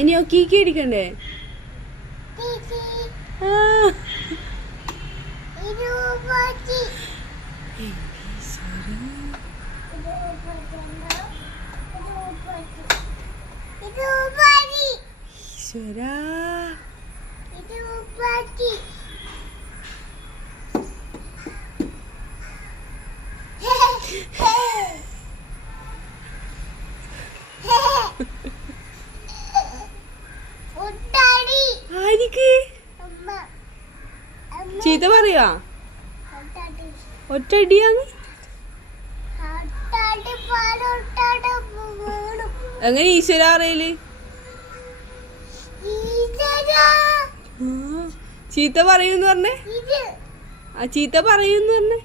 ഇനി കീക്കി അടിക്കണ്ടേ? ഈശ്വരാ ആരിക്ക് ചീത്ത പറയാ? ഒറ്റടിയാന്ന് എങ്ങനെ ഈശ്വര അറിയല്? ചീത്ത പറയൂന്ന് പറഞ്ഞേ? ആ ചീത്ത പറയൂന്ന് പറഞ്ഞേ?